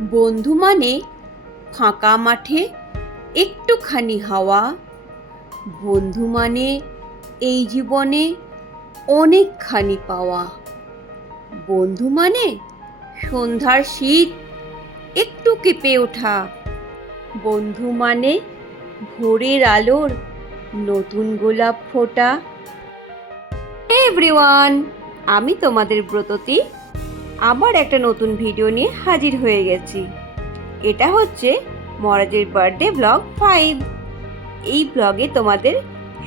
বন্ধু মানে ফাঁকা মাঠে একটুখানি হাওয়া। বন্ধু মানে এই জীবনে অনেকখানি পাওয়া। বন্ধু মানে সন্ধ্যার শীত একটু কেঁপে ওঠা। বন্ধু মানে ভোরের আলোর নতুন গোলাপ ফোটা। এভরিওয়ান, আমি তোমাদের ব্রততী আবার একটা নতুন ভিডিও নিয়ে হাজির হয়ে গেছি। এটা হচ্ছে মহারাজের বার্থডে ব্লগ 5। এই ব্লগে তোমাদের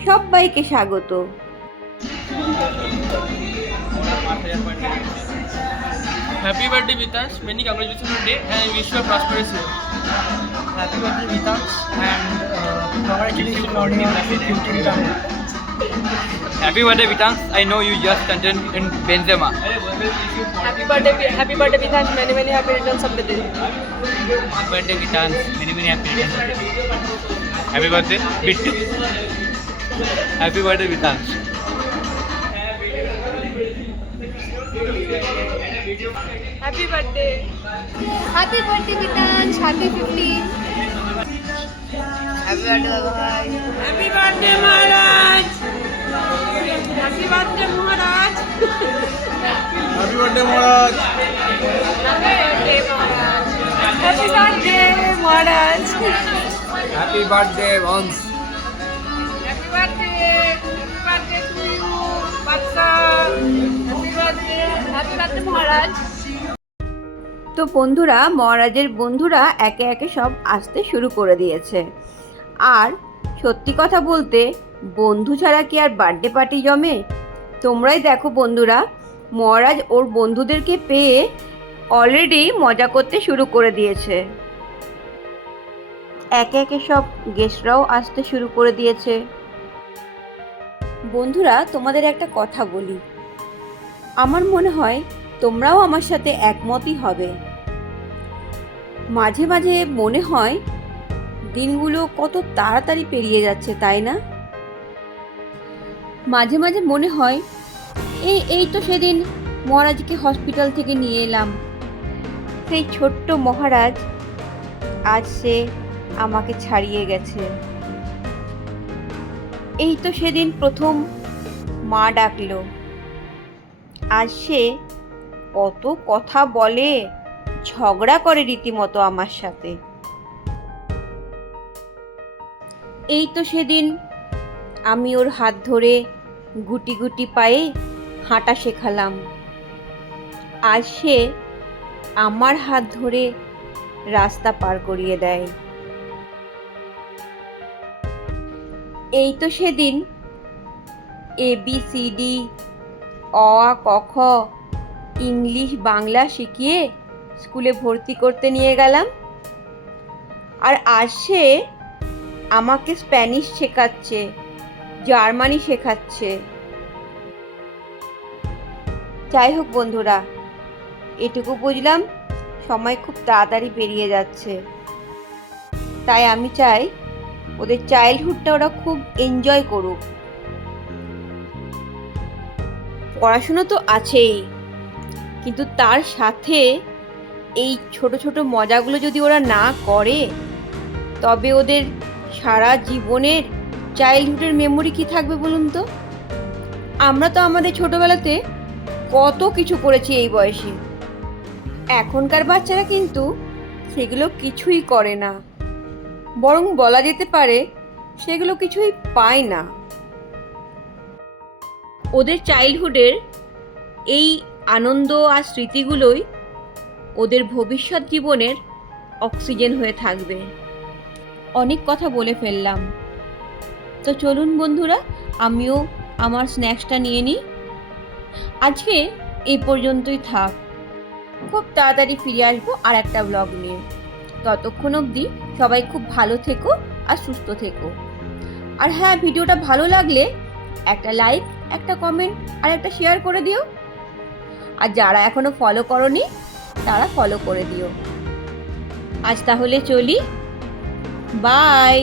সবাইকে স্বাগত। Happy birthday Vitansh, many congratulations on your day and I wish you a prosperous year. Happy birthday Vitansh and congratulations on your 15th round. Happy birthday Vitansh, I know you just content in Benzema. Happy birthday Vitansh, many happy returns of the day. Happy birthday Vitansh, many happy returns. Happy birthday Bittu. Happy birthday Vitansh. Happy birthday. Happy birthday Vitansh, happy 15. Happy birthday bhai. Happy birthday Maharaj. Happy birthday Maharaj. Happy birthday Maharaj. Happy birthday Maharaj. Happy birthday Vans. Happy birthday to you, Batsa. Happy birthday Maharaj. তো বন্ধুরা, মহারাজের বন্ধুরা একে একে সব আসতে শুরু করে দিয়েছে। আর সত্যি কথা বলতে, বন্ধু ছাড়া কি আর বার্থডে পার্টি জমে? তোমরাই দেখো বন্ধুরা, মহারাজ ওর বন্ধুদেরকে পেয়ে অলরেডি মজা করতে শুরু করে দিয়েছে। একে একে সব গেস্টরাও আসতে শুরু করে দিয়েছে। বন্ধুরা, তোমাদের একটা কথা বলি, আমার মনে হয় তোমরাও আমার সাথে একমতই হবে। মাঝে মাঝে মনে হয় দিনগুলো কত তাড়াতাড়ি পেরিয়ে যাচ্ছে, তাই না? মাঝে মাঝে মনে হয় এই তো সেদিন মহারাজকে হসপিটাল থেকে নিয়ে এলাম। সেই ছোট্ট মহারাজ আজ সে আমাকে ছাড়িয়ে গেছে। এই তো সেদিন প্রথম মা ডাকলো, আজ সে কত কথা বলে, ঝগড়া করে রীতিমতো আমার সাথে। এই তো সেদিন আমি ওর হাত ধরে গুটি গুটি পায়ে হাঁটা শেখালাম, আজ সে আমার হাত ধরে রাস্তা পার করিয়ে দেয়। এই তো সেদিন ABCD অ আ ক খ ইংলিশ বাংলা শিখিয়ে স্কুলে ভর্তি করতে নিয়ে গেলাম, আর আজ সে আমাকে স্প্যানিশ শেখাচ্ছে, জার্মানি শেখাচ্ছে। যাই হোক বন্ধুরা, এটুকু বুঝলাম সময় খুব তাড়াতাড়ি পেরিয়ে যাচ্ছে। তাই আমি চাই ওদের চাইল্ডহুডটা ওরা খুব এনজয় করুক। পড়াশুনো তো আছেই, কিন্তু তার সাথে এই ছোট ছোট মজাগুলো যদি ওরা না করে, তবে ওদের সারা জীবনের চাইল্ডহুডের মেমোরি কি থাকবে বলুন তো? আমরা তো আমাদের ছোটবেলাতে কত কিছু করেছি এই বয়সে। এখনকার বাচ্চারা কিন্তু সেগুলো কিছুই করে না, বরং বলা যেতে পারে সেগুলো কিছুই পায় না। ওদের চাইল্ডহুডের এই আনন্দ আর স্মৃতিগুলোই ওদের ভবিষ্যৎ জীবনের অক্সিজেন হয়ে থাকবে। অনেক কথা বলে ফেললাম, তো চলুন বন্ধুরা, আমিও আমার স্ন্যাক্সটা নিয়ে নিই। আজকে এই পর্যন্তই থাক, খুব তাড়াতাড়ি ফিরে আসবো আর একটা ব্লগ নিয়ে। ততক্ষণ অবধি সবাই খুব ভালো থেকো আর সুস্থ থেকো। আর হ্যাঁ, ভিডিওটা ভালো লাগলে একটা লাইক, একটা কমেন্ট আর একটা শেয়ার করে দিও। আর যারা এখনো ফলো করোনি তারা ফলো করে দিও। আজ তাহলে চলি, বাই।